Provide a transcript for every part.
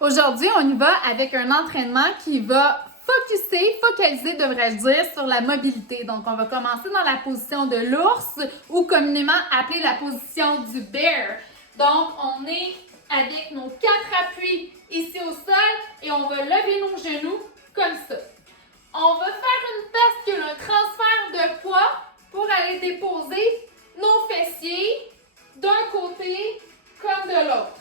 Aujourd'hui, on y va avec un entraînement qui va focaliser, devrais-je dire, sur la mobilité. Donc, on va commencer dans la position de l'ours ou communément appelée la position du bear. Donc, on est avec nos 4 appuis ici au sol et on va lever nos genoux comme ça. On va faire une bascule, un transfert de poids pour aller déposer nos fessiers d'un côté comme de l'autre.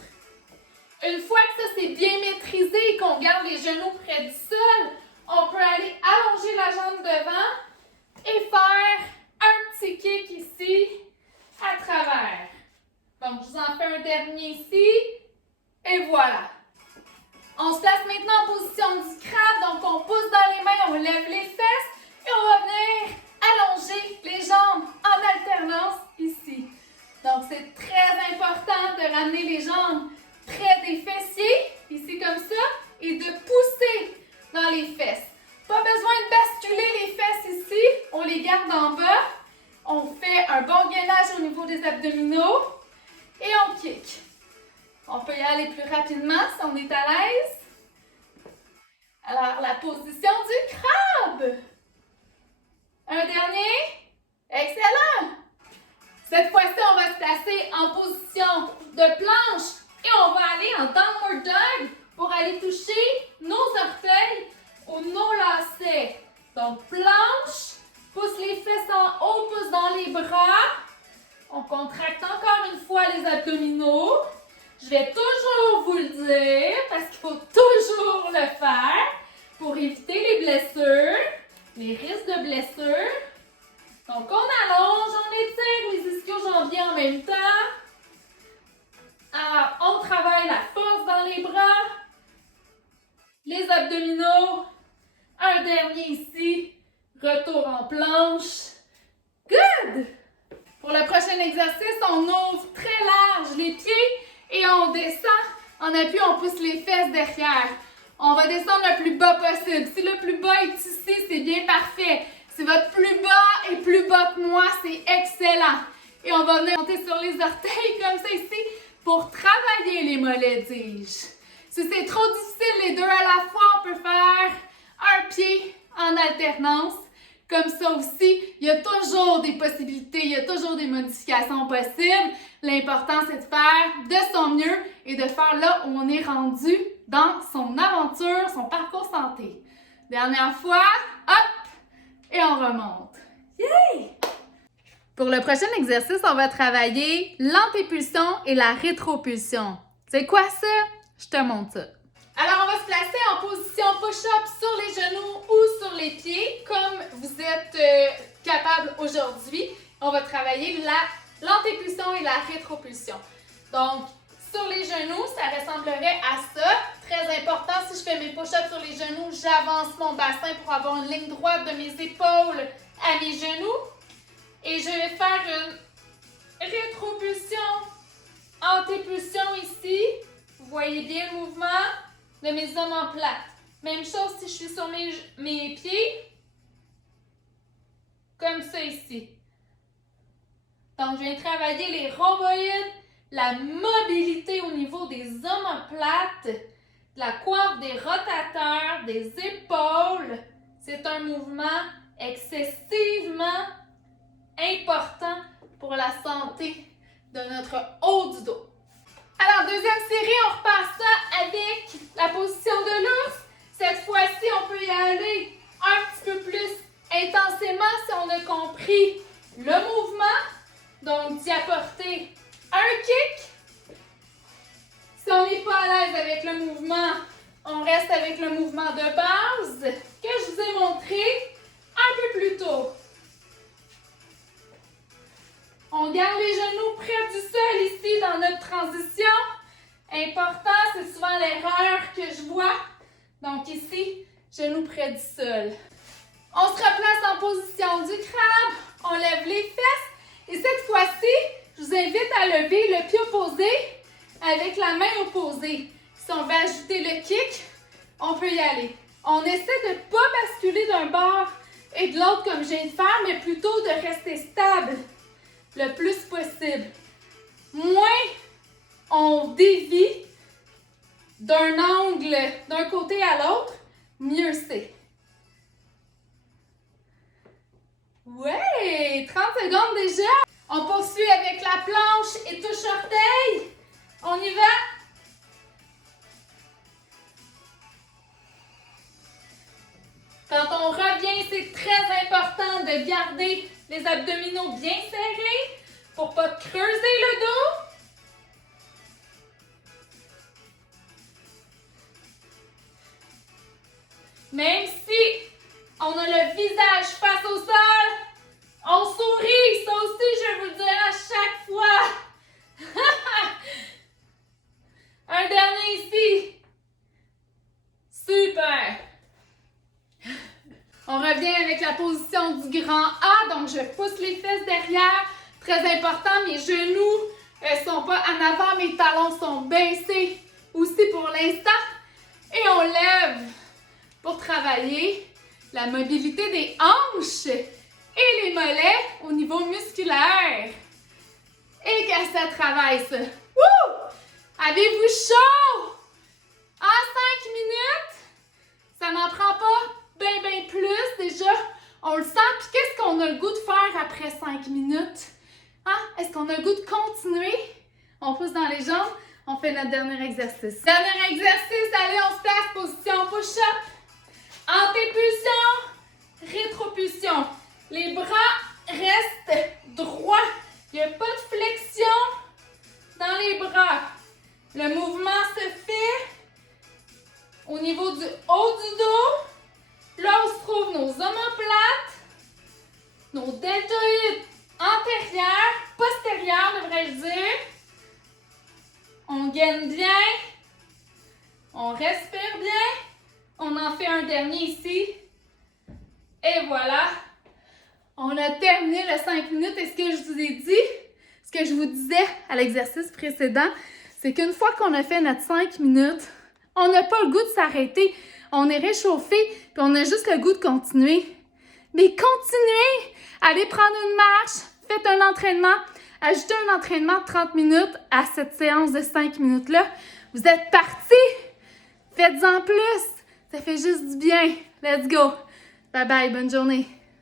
Une fois que ça c'est bien maîtrisé et qu'on garde les genoux près du sol, on peut aller allonger la jambe devant et faire un petit kick ici à travers. Donc, je vous en fais un dernier ici et voilà. On se place maintenant en position du crabe, donc on pousse dans les mains, on lève les fesses et on va venir allonger les jambes en alternance ici. Donc, c'est très important de ramener les jambes près des fessiers, ici comme ça, et de pousser dans les fesses. Pas besoin de basculer les fesses ici, on les garde en bas. On fait un bon gainage au niveau des abdominaux et on kick. On peut y aller plus rapidement si on est à l'aise. Alors, la position du crabe. Un dernier. Excellent. Cette fois-ci, on va se placer en position de planche et on va aller en downward dog pour aller toucher nos orteils ou nos lacets. Donc, planche, pousse les fesses en haut, pousse dans les bras. On contracte encore une fois les abdominaux. Je vais toujours vous le dire parce qu'il faut toujours le faire pour éviter les blessures, les risques de blessures. Donc, on allonge, on étire les ischio-jambiers en même temps. Alors, on travaille la force dans les bras, les abdominaux. Un dernier ici, retour en planche. Good! Pour le prochain exercice, on ouvre très large les pieds et on descend. En appui, on pousse les fesses derrière. On va descendre le plus bas possible. Si le plus bas est ici, c'est bien parfait. Si votre plus bas est plus bas que moi, c'est excellent. Et on va venir monter sur les orteils comme ça ici pour travailler les mollets, dis-je. Si c'est trop difficile, les deux à la fois, on peut faire un pied en alternance. Comme ça aussi, il y a toujours des possibilités, il y a toujours des modifications possibles. L'important, c'est de faire de son mieux et de faire là où on est rendu dans son aventure, son parcours santé. Dernière fois, hop, et on remonte. Yay! Pour le prochain exercice, on va travailler l'antépulsion et la rétropulsion. C'est quoi ça? Je te montre ça. Alors, on va se placer en position push-up sur les genoux ou sur les pieds, comme vous êtes capable aujourd'hui. On va travailler l'antépulsion et la rétropulsion. Donc, sur les genoux, ça ressemblerait à ça. Très important, si je fais mes push-ups sur les genoux, j'avance mon bassin pour avoir une ligne droite de mes épaules à mes genoux. Et je vais faire une rétropulsion, antépulsion ici. Vous voyez bien le mouvement de mes omoplates. Même chose si je suis sur mes pieds, comme ça ici. Donc, je viens travailler les rhomboïdes, la mobilité au niveau des omoplates, la coiffe des rotateurs, des épaules. C'est un mouvement excessivement important pour la santé de notre haut du dos. Alors, deuxième série, on repart ça avec la position de l'ours. Cette fois-ci, on peut y aller un petit peu plus intensément si on a compris le mouvement. Donc, d'y apporter un kick. Si on n'est pas à l'aise avec le mouvement, on reste avec le mouvement de base que je vous ai montré un peu plus tôt. On garde les genoux près du sol ici dans notre transition. Important, c'est souvent l'erreur que je vois. Donc ici, genoux près du sol. On se replace en position du crabe. On lève les fesses. Et cette fois-ci, je vous invite à lever le pied opposé avec la main opposée. Si on veut ajouter le kick, on peut y aller. On essaie de ne pas basculer d'un bord et de l'autre comme je viens de faire, mais plutôt de rester stable le plus possible. Moins on dévie, d'un angle d'un côté à l'autre, mieux c'est. Ouais, 30 secondes déjà. On poursuit avec la planche et touche-orteil. On y va. Quand on revient, c'est très important de garder les abdominaux bien serrés pour ne pas creuser le dos. Même si on a le visage face au sol, on sourit. Ça aussi, je vous le dirai à chaque fois. Un dernier ici. Super. On revient avec la position du grand A. Donc, je pousse les fesses derrière. Très important, mes genoux ne sont pas en avant, mes talons sont baissés aussi pour l'instant. Et on lève pour travailler la mobilité des hanches et les mollets au niveau musculaire. Et que ça travaille ça. Wouh! Avez-vous chaud? En 5 minutes, ça n'en prend pas bien plus déjà. On le sent. Puis qu'est-ce qu'on a le goût de faire après 5 minutes? Hein? Est-ce qu'on a le goût de continuer? On pousse dans les jambes. On fait notre dernier exercice. Dernier exercice, allez, on se place, position push-up. Antépulsion, rétropulsion. Les bras restent droits. Il n'y a pas de flexion dans les bras. Le mouvement se fait au niveau du haut du dos. Là où se trouvent nos omoplates, nos deltoïdes antérieurs, postérieurs, devrais-je dire. On gaine bien. On respire bien. On en fait un dernier ici. Et voilà. On a terminé le 5 minutes. Et ce que je vous ai dit, ce que je vous disais à l'exercice précédent, c'est qu'une fois qu'on a fait notre 5 minutes, on n'a pas le goût de s'arrêter. On est réchauffé, puis on a juste le goût de continuer. Mais continuez! Allez prendre une marche, faites un entraînement, ajoutez un entraînement de 30 minutes à cette séance de 5 minutes-là. Vous êtes partis! Faites-en plus! Ça fait juste du bien. Let's go! Bye bye, bonne journée!